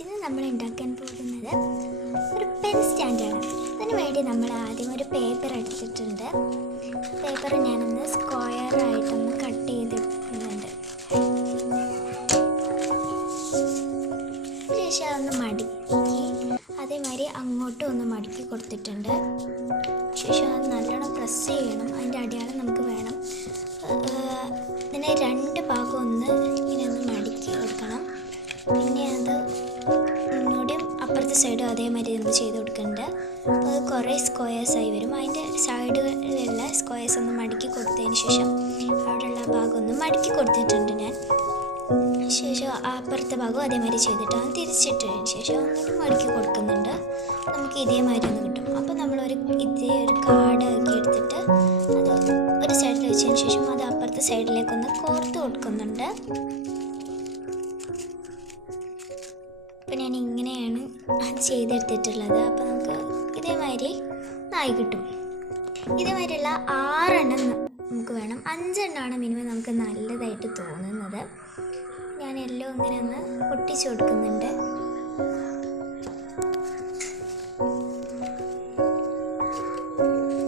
ഇന്ന് നമ്മൾ ഉണ്ടാക്കാൻ പോകുന്നത് ഒരു പെൻ സ്റ്റാൻഡാണ് അതിന് വേണ്ടി നമ്മൾ ആദ്യം ഒരു പേപ്പർ എടുത്തിട്ടുണ്ട്. പേപ്പർ ഞാനൊന്ന് സ്ക്വയർ ആയിട്ടൊന്ന് കട്ട് ചെയ്തിട്ടുണ്ട്. ശേഷം അതൊന്ന് മടക്കി അതേമാതിരി അങ്ങോട്ടും ഒന്ന് മടക്കി കൊടുത്തിട്ടുണ്ട്. ശേഷം അത് നല്ലോണം പ്രസ് ചെയ്യണം. അതിന്റെ അടയാളം നമുക്ക് വേണം അപ്പുറത്തെ സൈഡും അതേമാതിരി നമ്മൾ ചെയ്ത് കൊടുക്കേണ്ടത് അപ്പോൾ അത് കുറേ സ്ക്വയേഴ്സ് ആയി വരും. അതിന്റെ സൈഡുകളിലുള്ള സ്ക്വയേഴ്സ് ഒന്ന് മടക്കി കൊടുത്തതിന് ശേഷം അവിടെയുള്ള ഭാഗം ഒന്ന് മടക്കി കൊടുത്തിട്ടുണ്ട് ഞാൻ. ശേഷം അപ്പുറത്തെ ഭാഗം അതേമാതിരി ചെയ്തിട്ടാണ് തിരിച്ചിട്ടതിന് ശേഷം ഒന്നിട്ട് മടക്കി കൊടുക്കുന്നുണ്ട്. നമുക്ക് ഇതേമാതിരി ഒന്ന് കിട്ടും. അപ്പോൾ നമ്മളൊരു ഇതേ ഒരു കാർഡ് ആക്കി എടുത്തിട്ട് അത് ഒരു സൈഡിൽ വെച്ചതിന് ശേഷം അത് അപ്പുറത്തെ സൈഡിലേക്കൊന്ന് കോർത്ത് കൊടുക്കുന്നുണ്ട്. അപ്പോൾ ഞാൻ ഇങ്ങനെയാണ് അത് ചെയ്തെടുത്തിട്ടുള്ളത്. അപ്പോൾ നമുക്ക് ഇതേമാതിരി നായി കിട്ടും. ഇതേമാതിരിയുള്ള ആറെണ്ണം നമുക്ക് വേണം. അഞ്ചെണ്ണമാണ് മിനിമം നമുക്ക് നല്ലതായിട്ട് തോന്നുന്നത്. ഞാൻ എല്ലാം ഇങ്ങനെ ഒന്ന് ഒട്ടിച്ചു കൊടുക്കുന്നുണ്ട്.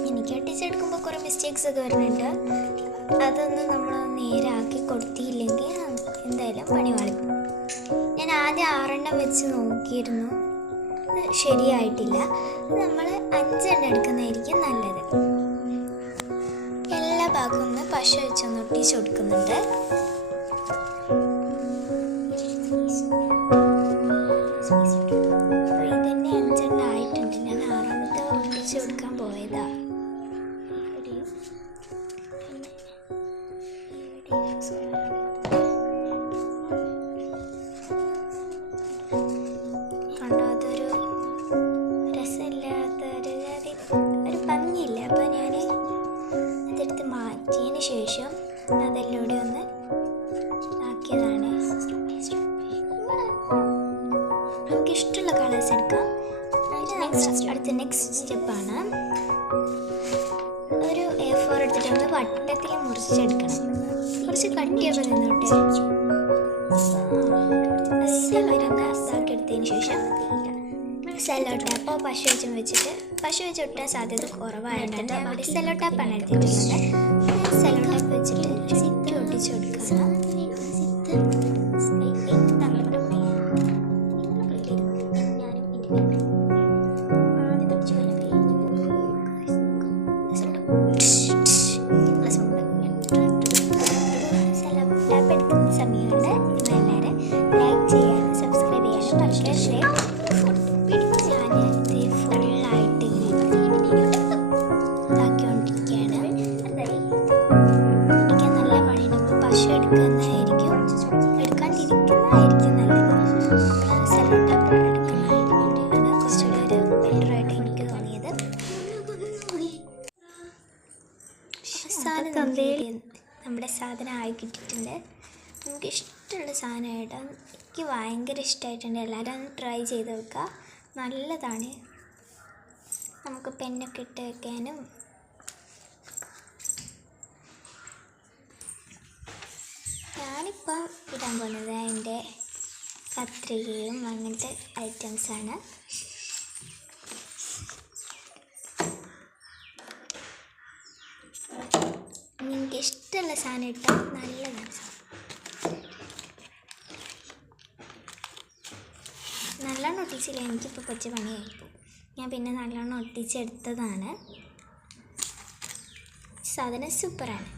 എനിക്ക് ഒട്ടിച്ചെടുക്കുമ്പോൾ കുറേ മിസ്റ്റേക്സ് ഒക്കെ വരുന്നുണ്ട്. അതൊന്ന് നമ്മൾ നേരാക്കി കൊടുത്തില്ലെങ്കിൽ വെച്ച് നോക്കിയിരുന്നു. ശരിയായിട്ടില്ല. നമ്മൾ അഞ്ചെണ്ണം എടുക്കുന്നതായിരിക്കും നല്ലത്. എല്ലാ ഭാഗവും ഒന്ന് പശ വെച്ചൊന്ന് ഒട്ടിച്ച് കൊടുക്കുന്നുണ്ട്. തന്നെ അഞ്ചെണ്ണം ആയിട്ടുണ്ട്. ഞാൻ ആറാമത്തെ ഒട്ടിച്ച് കൊടുക്കാൻ പോയതാ. ഭംഗിയില്ല. അപ്പോൾ ഞാൻ അതെടുത്ത് മാറ്റിയതിന് ശേഷം അതെല്ലാം കൂടി ഒന്ന് ആക്കിയതാണ്. നമുക്ക് ഇഷ്ടമുള്ള കളേഴ്സ് എടുക്കാം നെക്സ്റ്റ് അടുത്ത നെക്സ്റ്റ് സ്റ്റെപ്പാണ് ഒരു എ ഫോർ എടുത്തിട്ട് നമ്മൾ വട്ടത്തിൽ മുറിച്ചെടുക്കണം. കുറച്ച് കട്ടിയൊക്കെ നിന്നോട്ടെ. ഇതാക്കിയെടുത്തതിന് ശേഷം സെല്ലോ ടാപ്പോ പശു വെച്ചും വെച്ചിട്ട് പശു വെച്ച് ഒട്ടാൻ സാധ്യത കുറവായതുകൊണ്ട് അവിടെ സെല്ലോ ടാപ്പാണ് എടുത്തിട്ടുള്ളത്. സെല്ലോ ടാപ്പ് വെച്ചിട്ട് ചുറ്റി ഒട്ടിച്ചു കൊടുക്കണം സമയമുണ്ട്. നിങ്ങൾ എല്ലാവരും ലൈക്ക് ചെയ്യാനും സബ്സ്ക്രൈബ് ചെയ്യാനും പക്ഷേ ഞാൻ എടുക്കുന്നതായിരിക്കും എടുക്കാണ്ടിരിക്കുന്നതായിരിക്കും നല്ലത്. സെല്ലോ ടാപ്പ് എടുക്കുന്നതായിരിക്കും കുറച്ചുകൂടി ഒരു ബെറ്ററായിട്ട് എനിക്ക് തോന്നിയത്. അവസാനം കമ്പനിയിൽ നമ്മുടെ സാധനം ആയി കിട്ടിയിട്ടുണ്ട്. നമുക്ക് ഇഷ്ടമുള്ള സാധനമായിട്ട് എനിക്ക് ഭയങ്കര ഇഷ്ടമായിട്ടുണ്ട്. എല്ലാവരും ഒന്ന് ട്രൈ ചെയ്ത് നോക്കുക. നല്ലതാണ്. നമുക്ക് പെന്നൊക്കെ ഇട്ട് വെക്കാനും ഞാനിപ്പോൾ ഇടാൻ പോകുന്നത് അതിന്റെ കത്രികയും അങ്ങനത്തെ ഐറ്റംസാണ് നിങ്ങൾക്ക് ഇഷ്ടമുള്ള സാധനം ഇട്ടാൽ നല്ലതാണ്. നല്ലോണം ഒട്ടിച്ചില്ല? എനിക്കിപ്പോൾ കുറച്ച് പണിയായി. ഞാൻ പിന്നെ നല്ലോണം ഒട്ടിച്ചെടുത്തതാണ്. സാധനം സൂപ്പറാണ്.